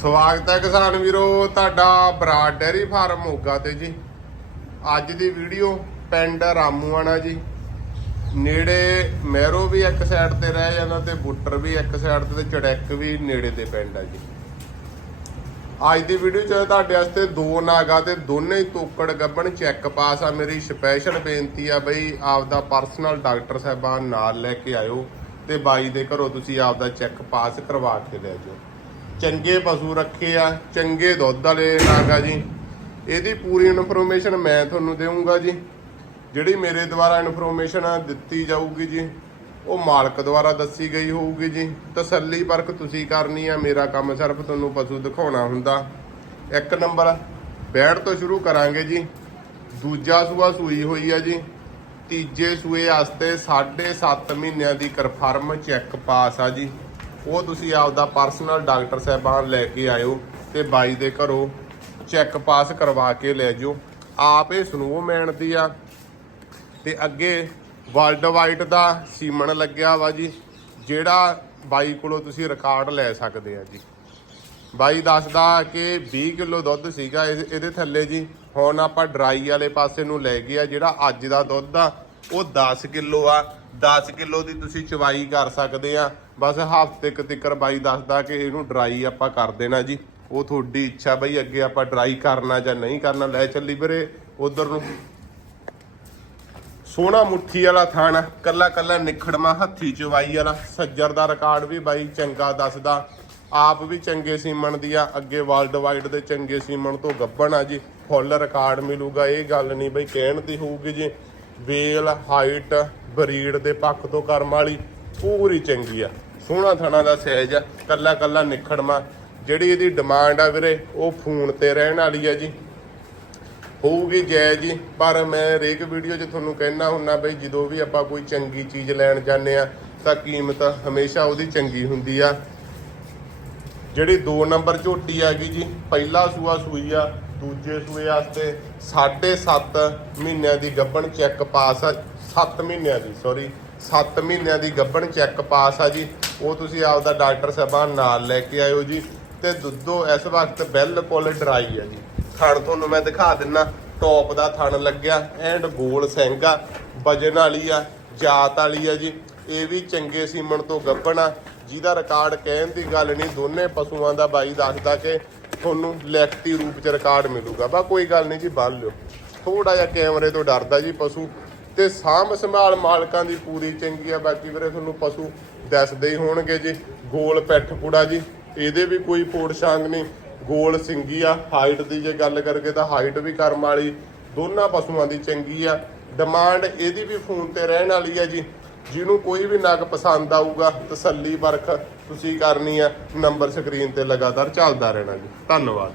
ਸਵਾਗਤ ਹੈ ਕਿਸਾਨ ਵੀਰੋ, ਤੁਹਾਡਾ ਬਰਾਡ ਡੈਰੀ ਫਾਰਮ ਮੋਗਾ ਤੇ ਜੀ। ਅੱਜ ਦੀ ਵੀਡੀਓ ਪਿੰਡ ਰਾਮੂਆਣਾ ਜੀ। ਨੇੜੇ ਮਹਿਰੋ ਵੀ ਇੱਕ ਸਾਈਡ ਤੇ ਰਹਿ ਜਾਂਦਾ ਤੇ ਬੁੱਟਰ ਵੀ ਇੱਕ ਸਾਈਡ ਤੇ ਤੇ ਚੜੈਕ ਵੀ ਨੇੜੇ ਦੇ ਪਿੰਡ ਆ ਜੀ। ਅੱਜ ਦੀ ਵੀਡੀਓ 'ਚ ਤੁਹਾਡੇ ਵਾਸਤੇ ਦੋ ਨਾਗਾ ਤੇ ਦੋਨੇ ਹੀ ਤੋਕੜ ਗੱਬਣ ਚੈੱਕ ਪਾਸ ਆ। ਮੇਰੀ ਸਪੈਸ਼ਲ ਬੇਨਤੀ ਆ ਬਈ ਆਪਦਾ ਪਰਸਨਲ ਡਾਕਟਰ ਸਾਹਿਬਾਨ ਨਾਲ ਲੈ ਕੇ ਆਇਓ ਤੇ ਬਾਈ ਦੇ ਘਰੋਂ ਤੁਸੀਂ ਆਪਦਾ ਚੈੱਕ ਪਾਸ ਕਰਵਾ ਕੇ ਲੈ ਜਾਓ। ਚੰਗੇ ਪਸ਼ੂ ਰੱਖੇ ਆ, ਚੰਗੇ ਦੁੱਧ ਵਾਲੇ ਨਾਗਾ ਜੀ। ਇਹਦੀ ਪੂਰੀ ਇਨਫੋਰਮੇਸ਼ਨ ਮੈਂ ਤੁਹਾਨੂੰ ਦੇਵਾਂਗਾ ਜੀ। ਜਿਹੜੀ ਮੇਰੇ ਦੁਆਰਾ ਇਨਫੋਰਮੇਸ਼ਨ ਦਿੱਤੀ ਜਾਊਗੀ ਜੀ, ਉਹ ਮਾਲਕ ਦੁਆਰਾ ਦੱਸੀ ਗਈ ਹੋਊਗੀ ਜੀ। ਤਸੱਲੀ ਪਰਖ ਤੁਸੀਂ ਕਰਨੀ ਆ, ਮੇਰਾ ਕੰਮ ਸਿਰਫ ਤੁਹਾਨੂੰ ਪਸ਼ੂ ਦਿਖਾਉਣਾ ਹੁੰਦਾ। ਇੱਕ ਨੰਬਰ ਬੈੜ ਤੋਂ ਸ਼ੁਰੂ ਕਰਾਂਗੇ ਜੀ। ਦੂਜਾ ਸੂਆ ਸੂਈ ਹੋਈ ਆ ਜੀ। ਤੀਜੇ ਸੂਏ ਵਾਸਤੇ 7.5 ਮਹੀਨਿਆਂ ਦੀ ਕਨਫਰਮ ਚੈੱਕ ਪਾਸ ਆ ਜੀ। ਉਹ ਤੁਸੀਂ ਆਪਦਾ ਪਰਸਨਲ ਡਾਕਟਰ ਸਾਹਿਬਾਨ ਲੈ ਕੇ ਆਇਓ ਤੇ ਬਾਈ ਦੇ ਘਰੋਂ ਚੈੱਕ ਪਾਸ ਕਰਵਾ ਕੇ ਲੈ ਜਾਓ। ਆਪ ਇਹ ਸਨੋਮੈਨ ਦੀ ਆ। ਤੇ ਅੱਗੇ ਵਰਲਡ ਵਾਈਡ ਦਾ ਸੀਮਣ ਲੱਗਿਆ ਵਾ ਜੀ, ਜਿਹੜਾ ਬਾਈ ਕੋਲੋਂ ਤੁਸੀਂ ਰਿਕਾਰਡ ਲੈ ਸਕਦੇ ਆ ਜੀ। ਬਾਈ ਦੱਸਦਾ ਕਿ 20 ਕਿਲੋ ਦੁੱਧ ਸੀਗਾ ਇਹ- ਇਹਦੇ ਥੱਲੇ ਜੀ। ਹੁਣ ਆਪਾਂ ਡਰਾਈ ਵਾਲੇ ਪਾਸੇ ਨੂੰ ਲੈ ਗਏ ਆ, ਜਿਹੜਾ ਅੱਜ ਦਾ ਦੁੱਧ ਆ ਉਹ 10 ਕਿਲੋ ਆ 10 ਕਿਲੋ ਦੀ ਤੁਸੀਂ ਚਵਾਈ ਕਰ ਸਕਦੇ ਆ। ਬਸ ਹਫ਼ਤੇ ਕੁ ਤੱਕਰ ਬਾਈ ਦੱਸਦਾ ਕਿ ਇਹਨੂੰ ਡਰਾਈ ਆਪਾਂ ਕਰ ਦੇਣਾ ਜੀ। ਉਹ ਤੁਹਾਡੀ ਇੱਛਾ ਬਈ ਅੱਗੇ ਆਪਾਂ ਡਰਾਈ ਕਰਨਾ ਜਾਂ ਨਹੀਂ ਕਰਨਾ। ਲੈ ਚੱਲੀ ਵੀਰੇ, ਉਧਰ ਨੂੰ। ਸੋਹਣਾ ਮੁੱਠੀ ਵਾਲਾ ਥਾਣਾ ਕੱਲਾ ਕੱਲਾ ਨਿਖੜਮਾ ਹੱਥੀ ਚਵਾਈ ਵਾਲਾ। ਸੱਜਰ ਦਾ ਰਿਕਾਰਡ ਵੀ ਬਾਈ ਚੰਗਾ ਦੱਸਦਾ। ਆਪ ਵੀ ਚੰਗੇ ਸੀਮਣ ਦੀ ਆ, ਅੱਗੇ ਵਰਲਡ ਵਾਈਡ ਦੇ ਚੰਗੇ ਸੀਮਣ ਤੋਂ ਗੱਬਣ ਆ ਜੀ। ਫੁੱਲ ਰਿਕਾਰਡ ਮਿਲੂਗਾ, ਇਹ ਗੱਲ ਨਹੀਂ ਬਈ ਕਹਿਣ ਦੀ ਹੋਊਗੀ ਜੀ। ਵੇਲ, ਹਾਈਟ, ਬਰੀਡ ਦੇ ਪੱਖ ਤੋਂ ਕਰਮ ਵਾਲੀ ਪੂਰੀ ਚੰਗੀ ਆ। ਸੋਹਣਾ ਥਾਣਾ ਦਾ ਸਾਈਜ਼ ਆ, ਕੱਲਾ ਕੱਲਾ ਨਿਖੜਮਾ। ਜਿਹੜੀ ਇਹਦੀ ਡਿਮਾਂਡ ਆ ਵੀਰੇ, ਉਹ ਫੋਨ ਤੇ ਰਹਿਣ ਵਾਲੀ ਆ ਜੀ। ਹੋਊਗੀ ਜੈ ਜੀ, ਪਰ ਮੈਂ ਹਰੇਕ ਵੀਡੀਓ 'ਚ ਤੁਹਾਨੂੰ ਕਹਿਣਾ ਹੁੰਨਾ ਬਈ, ਜਦੋਂ ਵੀ ਆਪਾਂ ਕੋਈ ਚੰਗੀ ਚੀਜ਼ ਲੈਣ ਜਾਂਦੇ ਆ, ਤਾਂ ਕੀਮਤ ਹਮੇਸ਼ਾ ਉਹਦੀ ਚੰਗੀ ਹੁੰਦੀ ਆ। ਜਿਹੜੀ 2 ਨੰਬਰ ਝੋਟੀ ਆ ਗਈ ਜੀ, ਪਹਿਲਾ ਸੂਆ ਸੂਈ ਆ ਦੂਜੇ ਸੂਏ ਵਾਸਤੇ 7.5 ਮਹੀਨਿਆਂ ਦੀ ਗੱਭਣ ਚੈੱਕ ਪਾਸ ਆ। 7 ਮਹੀਨਿਆਂ ਦੀ ਸੌਰੀ 7 ਮਹੀਨਿਆਂ ਦੀ ਗੱਭਣ ਚੈੱਕ ਪਾਸ ਆ ਜੀ। ਉਹ ਤੁਸੀਂ ਆਪਦਾ ਡਾਕਟਰ ਸਾਹਿਬਾਨ ਨਾਲ ਲੈ ਕੇ ਆਇਓ ਜੀ। ਤੇ ਦੁੱਧੋ ਇਸ ਵਕਤ ਬਿਲਕੁਲ ਡਰਾਈ ਆ ਜੀ। ਥਣ ਤੁਹਾਨੂੰ ਮੈਂ ਦਿਖਾ ਦਿੰਨਾ ਟੌਪ ਦਾ ਥਣ ਲੱਗਿਆ ਐਂਡ ਗੋਲ ਸਿੰਘ ਆ, ਵਜਨ ਵਾਲੀ ਆ, ਜਾਤ ਵਾਲੀ ਆ ਜੀ। ਇਹ ਵੀ ਚੰਗੇ ਸੀਮਣ ਤੋਂ ਗੱਭਣ ਆ। ਜਿਹਦਾ ਰਿਕਾਰਡ ਕਹਿਣ ਦੀ ਗੱਲ ਨਹੀਂ, ਦੋਨੇ ਪਸ਼ੂਆਂ ਦਾ ਬਾਈ ਦੱਸਦਾ ਕਿ ਤੁਹਾਨੂੰ ਲਿਖਤੀ ਰੂਪ ਚ ਰਿਕਾਰਡ ਮਿਲੂਗਾ। ਬਾ ਕੋਈ ਗੱਲ ਨਹੀਂ ਜੀ, ਬੰਨ ਲਿਓ। ਥੋੜਾ ਜਿਹਾ ਕੈਮਰੇ ਤੋਂ ਡਰਦਾ ਜੀ ਪਸ਼ੂ। ਤੇ ਸਾਂਭ ਸੰਭਾਲ ਮਾਲਕਾਂ ਦੀ ਪੂਰੀ ਚੰਗੀ ਆ। ਬਾਕੀ ਵੀਰੇ, ਤੁਹਾਨੂੰ ਪਸ਼ੂ ਦੱਸਦੇ ਹੀ ਹੋਣਗੇ ਜੀ। ਗੋਲ ਪੈਠ ਪੁੜਾ ਜੀ, ਇਹਦੇ ਵੀ ਕੋਈ ਫੋੜ ਛਾਂਗ ਨਹੀਂ ਗੋਲ ਸਿੰਗੀ ਆ ਹਾਈਟ ਦੀ ਜੇ ਗੱਲ ਕਰਕੇ ਤਾਂ ਹਾਈਟ ਵੀ ਕਰਮ ਵਾਲੀ ਦੋਨਾਂ ਪਸ਼ੂਆਂ ਦੀ ਚੰਗੀ ਆ। ਡਿਮਾਂਡ ਇਹਦੀ ਵੀ ਫੋਨ ਤੇ ਰਹਿਣ ਵਾਲੀ ਆ ਜੀ। ਜਿਹਨੂੰ ਕੋਈ ਵੀ ਨਗ ਪਸੰਦ ਆਊਗਾ, ਤਸੱਲੀ ਪਰਖ ਤੁਸੀਂ ਕਰਨੀ ਆ, ਨੰਬਰ ਸਕਰੀਨ ਤੇ ਲਗਾਤਾਰ ਚੱਲਦਾ ਰਹਿਣਾ ਜੀ। ਧੰਨਵਾਦ।